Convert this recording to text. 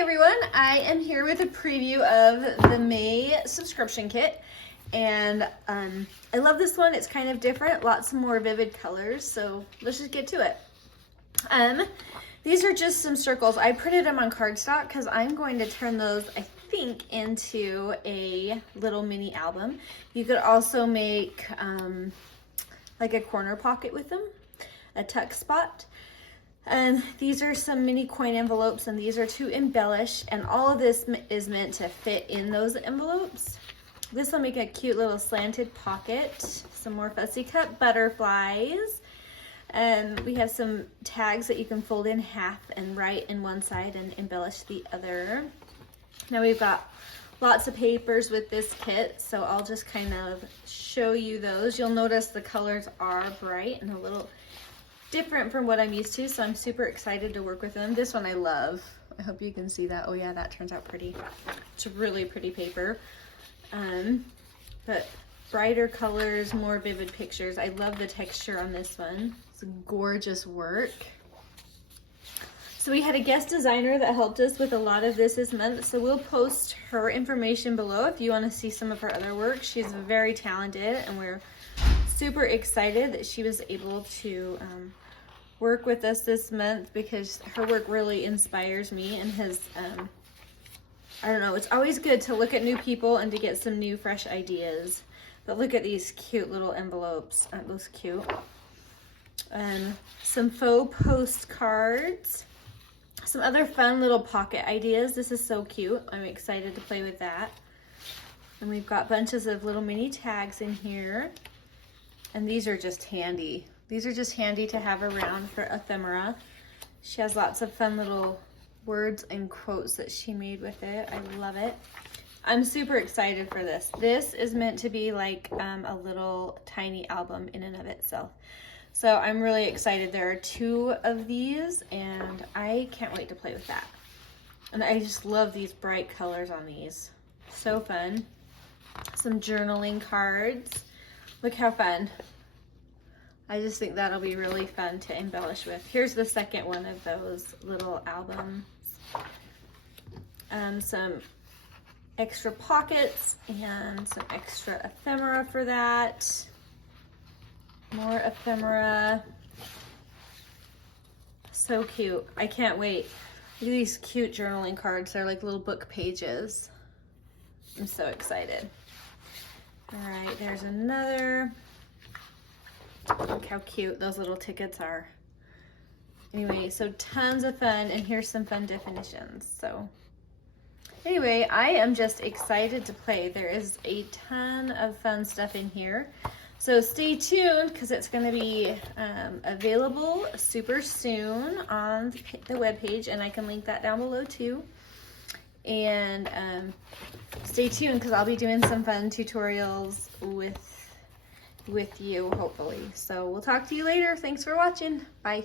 Hi everyone, I am here with a preview of the May subscription kit, and I love this one. It's kind of different, lots more vivid colors, so let's just get to it. These are just some circles. I printed them on cardstock because I'm going to turn those, I think, into a little mini album. You could also make like a corner pocket with them, a tuck spot. And these are some mini coin envelopes, and these are to embellish, and all of this is meant to fit in those envelopes. This will make a cute little slanted pocket, some more fussy cut butterflies, and we have some tags that you can fold in half and write in one side and embellish the other. Now we've got lots of papers with this kit, so I'll just kind of show you those. You'll notice the colors are bright and a little different from what I'm used to, so I'm super excited to work with them. This one I love. I hope you can see that. Oh yeah, that turns out pretty. It's a really pretty paper. But brighter colors, more vivid pictures. I love the texture on this one. It's gorgeous work. So we had a guest designer that helped us with a lot of this month, so we'll post her information below if you want to see some of her other work. She's very talented, and we're super excited that she was able to work with us this month, because her work really inspires me and has, I don't know, it's always good to look at new people and to get some new fresh ideas. But look at these cute little envelopes. Aren't those cute? Some faux postcards, some other fun little pocket ideas. This is so cute. I'm excited to play with that. And we've got bunches of little mini tags in here. And these are just handy. These are just handy to have around for ephemera. She has lots of fun little words and quotes that she made with it. I love it. I'm super excited for this. This is meant to be like a little tiny album in and of itself. So I'm really excited. There are 2 of these, and I can't wait to play with that. And I just love these bright colors on these. So fun. Some journaling cards. Look how fun. I just think that'll be really fun to embellish with. Here's the second one of those little albums. Some extra pockets and some extra ephemera for that. More ephemera. So cute. I can't wait. Look at these cute journaling cards. They're like little book pages. I'm so excited. All right, there's another. Look how cute those little tickets are. Anyway, so tons of fun, and here's some fun definitions. So anyway, I am just excited to play. There is a ton of fun stuff in here. So stay tuned, because it's going to be available super soon on the webpage, and I can link that down below too. And stay tuned, because I'll be doing some fun tutorials with you, hopefully. So we'll talk to you later. Thanks for watching. Bye.